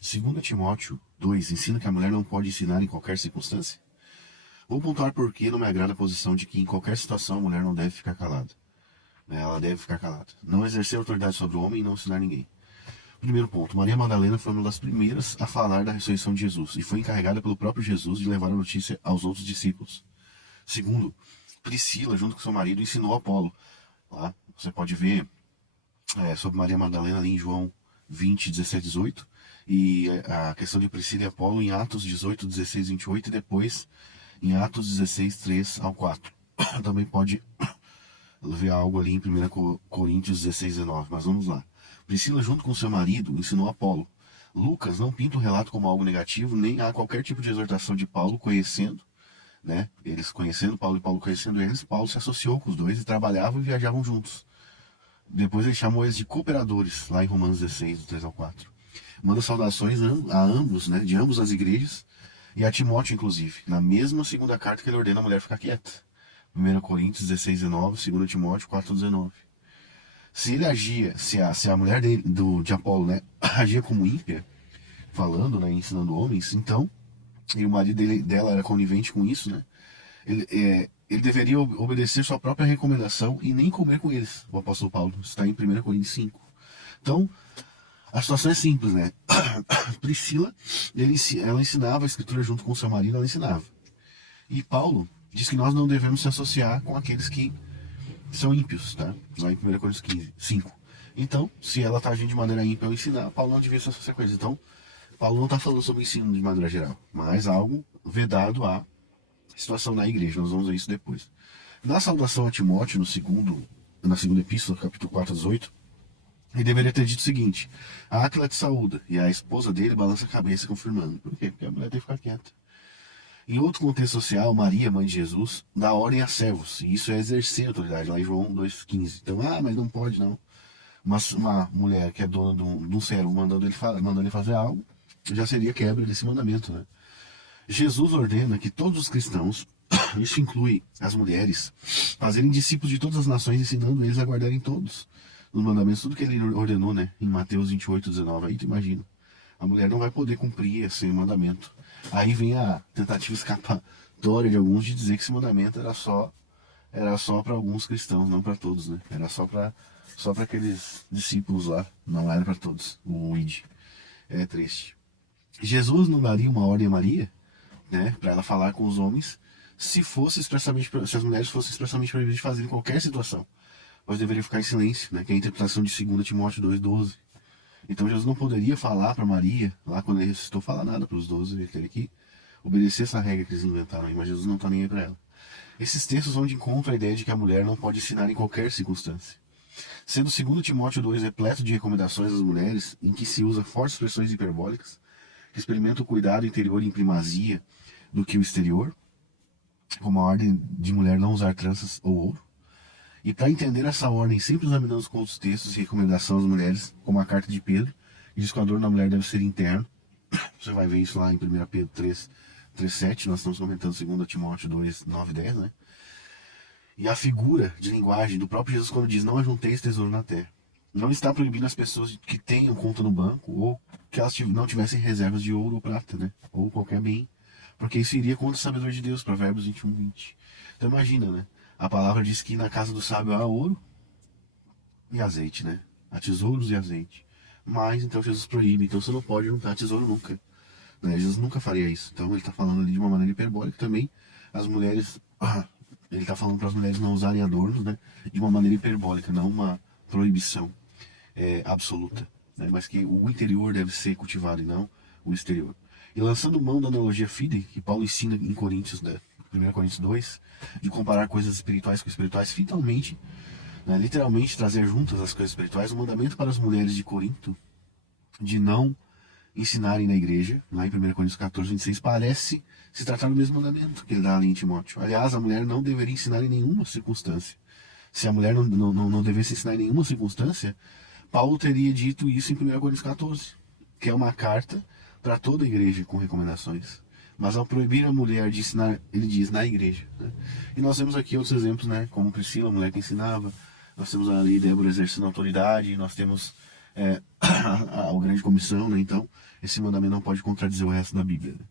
2 Timóteo 2 ensina que a mulher não pode ensinar em qualquer circunstância? Vou pontuar por que não me agrada a posição de que em qualquer situação a mulher não deve ficar calada. Ela deve ficar calada. Não exercer autoridade sobre o homem e não ensinar ninguém. Primeiro ponto, Maria Madalena foi uma das primeiras a falar da ressurreição de Jesus e foi encarregada pelo próprio Jesus de levar a notícia aos outros discípulos. Segundo, Priscila, junto com seu marido, ensinou Apolo. Lá, você pode ver sobre Maria Madalena ali em João 20, 17, 18, e a questão de Priscila e Apolo em Atos 18, 16, 28 e depois em Atos 16, 3 ao 4. Também pode ver algo ali em 1 Coríntios 16, 19, mas vamos lá. Priscila, junto com seu marido, ensinou Apolo. Lucas não pinta o relato como algo negativo, nem há qualquer tipo de exortação de Paulo conhecendo, eles conhecendo Paulo e Paulo conhecendo eles. Paulo se associou com os dois e trabalhavam e viajavam juntos. Depois ele chamou eles de cooperadores, lá em Romanos 16, do 3 ao 4. Manda saudações a ambos, de ambos as igrejas, e a Timóteo, inclusive, na mesma segunda carta que ele ordena a mulher ficar quieta. 1 Coríntios 16, 19, 2 Timóteo 4, 19. Se ele agia, se a mulher de Apolo, agia como ímpia, falando, ensinando homens, então, e o marido dela era conivente com isso, ele deveria obedecer sua própria recomendação e nem comer com eles, o apóstolo Paulo. Isso está em 1 Coríntios 5. Então, a situação é simples, Priscila, ela ensinava a escritura junto com seu marido, ela ensinava. E Paulo diz que nós não devemos se associar com aqueles que são ímpios, tá? Lá em 1 Coríntios 5. Então, se ela está agindo de maneira ímpia ao ensinar, Paulo não devia se associar com eles. Então, Paulo não está falando sobre ensino de maneira geral, mas algo vedado à situação na igreja. Nós vamos ver isso depois. Na saudação a Timóteo, na segunda epístola, capítulo 4, 18, ele deveria ter dito o seguinte: a Áquila te saúda, e a esposa dele balança a cabeça confirmando. Por quê? Porque a mulher tem que ficar quieta. Em outro contexto social, Maria, mãe de Jesus, dá ordem a servos, e isso é exercer autoridade, lá em João 2,15. Então, mas não pode não. Uma mulher que é dona de um servo mandando ele fazer algo, já seria quebra desse mandamento, Jesus ordena que todos os cristãos, isso inclui as mulheres, fazerem discípulos de todas as nações, ensinando eles a guardarem todos os mandamentos, tudo que ele ordenou, em Mateus 28, 19. Aí tu imagina, a mulher não vai poder cumprir esse mandamento. Aí vem a tentativa escapatória de alguns de dizer que esse mandamento era só para alguns cristãos, não para todos, Era só para aqueles discípulos lá, não era para todos. O ID é triste. Jesus não daria uma ordem a Maria, para ela falar com os homens, se as mulheres fossem expressamente proibidas de fazer em qualquer situação, mas deveria ficar em silêncio, que é a interpretação de 2 Timóteo 2,12. Então Jesus não poderia falar para Maria, lá quando ele ressuscitou, falar nada para os 12, ele teria que obedecer essa regra que eles inventaram aí, mas Jesus não está nem aí para ela. Esses textos vão de encontro à ideia de que a mulher não pode ensinar em qualquer circunstância. Sendo 2 Timóteo 2 repleto de recomendações às mulheres, em que se usa fortes expressões hiperbólicas, que experimentam o cuidado interior em primazia do que o exterior, como a ordem de mulher não usar tranças ou ouro. E para entender essa ordem, sempre examinamos com outros textos e recomendações às mulheres, como a carta de Pedro, que diz que o adorno da mulher deve ser interno. Você vai ver isso lá em 1 Pedro 3, 7, nós estamos comentando 2 Timóteo 2, 9 e 10, E a figura de linguagem do próprio Jesus quando diz: não ajunteis tesouro na terra. Não está proibindo as pessoas que tenham conta no banco ou que elas não tivessem reservas de ouro ou prata, ou qualquer bem, porque isso iria contra o sabedor de Deus, Provérbios 21, 20. Então imagina, a palavra diz que na casa do sábio há ouro e azeite, há tesouros e azeite. Mas então Jesus proíbe, então você não pode juntar tesouro nunca. Jesus nunca faria isso. Então ele está falando ali de uma maneira hiperbólica também. As mulheres, ele está falando para as mulheres não usarem adornos, de uma maneira hiperbólica, não uma proibição absoluta, mas que o interior deve ser cultivado e não o exterior. E lançando mão da analogia fide, que Paulo ensina em Coríntios, 1 Coríntios 2, de comparar coisas espirituais com espirituais, finalmente, literalmente trazer juntas as coisas espirituais, o mandamento para as mulheres de Corinto de não ensinarem na igreja, lá em 1 Coríntios 14, 26, parece se tratar do mesmo mandamento que ele dá ali em Timóteo. Aliás, a mulher não deveria ensinar em nenhuma circunstância. Se a mulher não devesse ensinar em nenhuma circunstância, Paulo teria dito isso em 1 Coríntios 14, que é uma carta para toda a igreja com recomendações. Mas ao proibir a mulher de ensinar, ele diz na igreja. E nós temos aqui outros exemplos, como Priscila, a mulher que ensinava. Nós temos ali Débora exercendo autoridade. Nós temos a grande comissão, Então, esse mandamento não pode contradizer o resto da Bíblia. Né?